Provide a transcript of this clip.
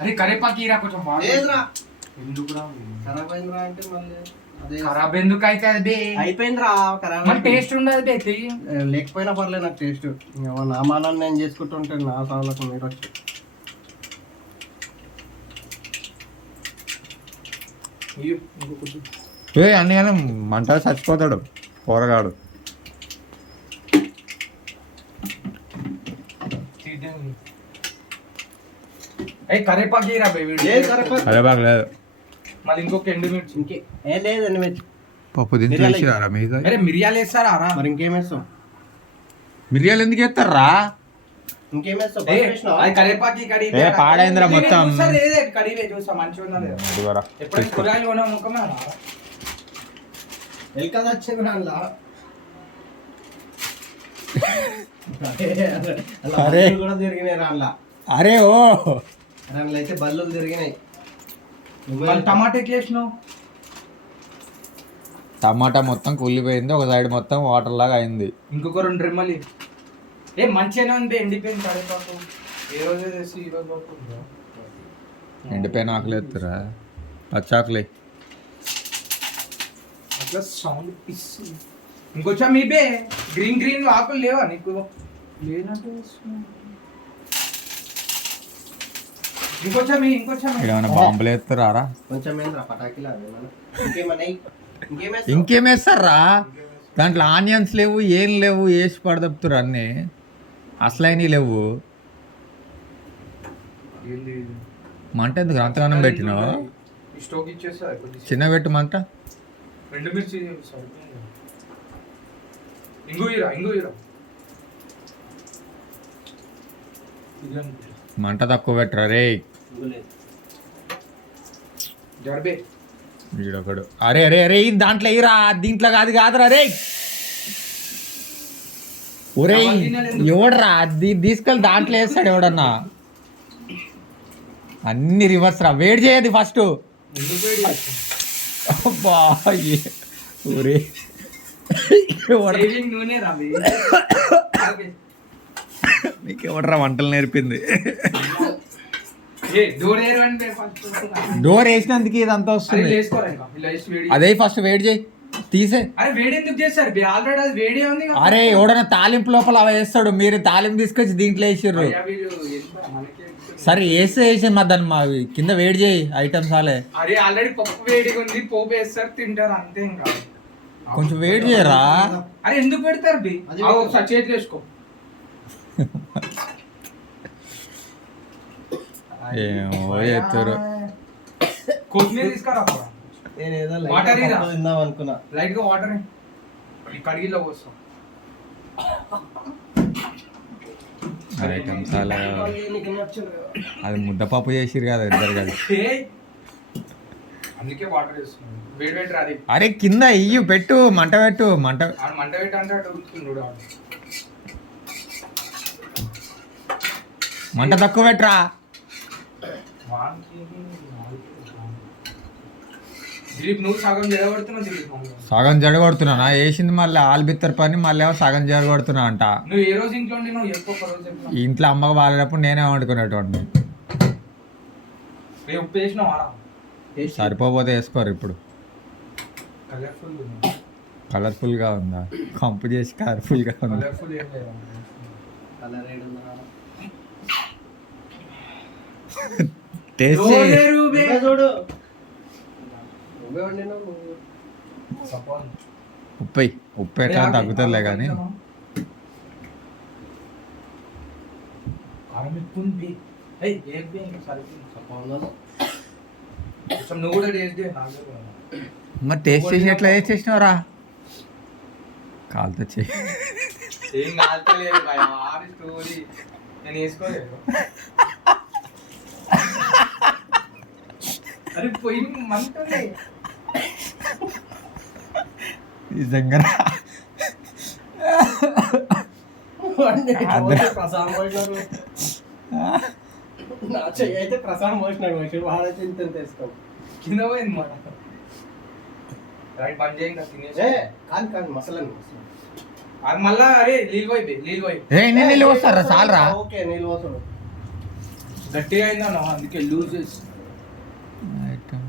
అరే కరేపాకు ఇరా కొంచెం లేదురా ఎందుకురా ఖరాబ్ అయిందిరా అంటే మళ్ళీ అదే ఖరాబ్ ఎందుకు అయితే అది అయిపోయిందిరా ఖరాబ్ మన టేస్ట్ ఉండదు బే లేకపోయినా పర్లేదు నాకు టేస్ట్ నా మానాన్ని నేను చేసుకుంటుంటే నా సాగులకు మీరు వచ్చి అన్ని కానీ మంట చచ్చిపోతాడు కూరగాడు. కరేపాకు ఇరా బే కరేపాకు లేదు మళ్ళీ ఇంకొక ఎండుమిర్చి ఇంకే ఏ లేదండి మీరు పప్పు దించేసిరా మీద. అరే మిరియాలు వేస్తారా రా మరి ఇంకేం వేస్తాం మిరియాలు ఎందుకు వేస్తారా? ఇంకేం వేస్తాం అది కరేపాకి కడిగి ఏ పాడైందిరా మొత్తం. కడిగి చూసా మంచిగా ఉందా లేదా ఎప్పుడైనా కూరగాయలు కొన్నా ముఖమే ఎల్కది వచ్చింది దానిలో అరే కూడా తిరిగినాయి రాన్లా. అరే ఓ దానిలో అయితే బల్లులు తిరిగినాయి. టమాటా ఎట్లా వేసినావు? టమాటా మొత్తం కూలిపోయింది, ఒక సైడ్ మొత్తం వాటర్ లాగా అయింది. ఇంకొక 2 రెమ్మలు ఏ మంచిగానే ఉంది ఎండిపోయింది కరేపాకు. ఏ రోజు చేసి ఈ రోజు ఎండిపోయిన ఆకులు ఎత్తురా పచ్చాకులే అట్లా సౌండ్ పిస్సు. ఇంకొచ్చా మీ బే గ్రీన్ ఆకులు లేవా నీకు? లేనట్టు ఇంకొచ్చా ఏమైనా బాంబులు ఎత్తురారా? కొంచెం ఏంద్రా పటాకిలా ఇంకేం వేస్తారా దాంట్లో? ఆనియన్స్ లేవు, ఏం లేవు, వేసి పడదపుతురు అన్నీ. అసలైనవి లేవు. మంట ఎందుకు అంతగానం పెట్టినావు? చిన్న పెట్టు మంట. మంట తక్కువ పెట్టరా రే. వీడొకడు అరే అరే అరే దాంట్లో ఇరా, దీంట్లో కాదురా రే. ఒరే ఎవడరా తీసుకెళ్ళి దాంట్లో వేస్తాడు ఎవడన్నా? అన్ని రివర్స్ రా. వేడి చేయదు ఫస్ట్. ఒరే నీకు ఎవడరా వంటలు నేర్పింది? డోర్ వేసినందుకు ఇదంతా వస్తుంది. అదే ఫస్ట్ వేడి చేయి, తీసే. అరే ఎవడన్నా తాలింపు లోపల అలా వేస్తాడు, మీరు తాలింపు తీసుకొచ్చి దీంట్లో వేసిర్రు. సరే వేసి మా దాన్ని మా కింద వేడి చేయి ఐటమ్స్ ఆలే. అరే ఆల్రెడీ పప్పు వేడిగా ఉంది, పోపు వేస్తారు తింటారు అంతే. ఇంకా కొంచెం వేడి చేయరా. అరే ఎందుకు పెడతారు బి? చేతులు వేసుకో. ఏమో ఎత్తారు. కొత్తిమీర తీసుకురా. వాటర్ తిందాం అనుకున్నా. లైట్ గా వాటర్ కడిగిలో పోస్తాం. ఐటమ్స్ అలా అది ముద్దపప్పు చేసిరు కదా ఇద్దరు కలిసి. అందుకే వాటర్ వేస్తున్నాం. వేడి వేడి రాది. అరే కింద ఇయ్యు పెట్టు, మంట పెట్టు. మంట పెట్టు అంటే అటు ఉడుకుతుండు. మంట తక్కువ పెట్టరా. సగం జడగొడుతున్నా వేసింది, మళ్ళీ ఆల్బిత్తర్ పని మళ్ళీ సగం జడగొడుతున్నా అంట. ఇంట్లో అమ్మకు బాగాలేనప్పుడు నేనే వండుకునేటువంటి. సరిపోతే వేసుకోరు. ఇప్పుడు కలర్ఫుల్ గా ఉందా? కంపు చేసి కలర్ఫుల్ గా ఉందా? టేస్ట్ ఉప్పు ఎట్లా తగ్గుతుందిలే కానీ. మరి టేస్ట్ చేసి ఎట్లా టేస్ట్ చేసినావురా? కాలుతో చేయి. నిజంగా నా చెయ్యి అయితే ప్రసాదం పోసినాడు. వాడైతే ఇంత తీసుకో కింద పోయింది మాట. రైట్ బంద్ చేయండి. కానీ మసాలా అది మళ్ళా. అరే నీళ్ళు పోయి నీళ్ళు పోస్తారా? చాలరా. ఓకే నీళ్ళు పోతాడు. గట్టిగా అయిందన్న అందుకే లూజ్ చేసి ఐటమ్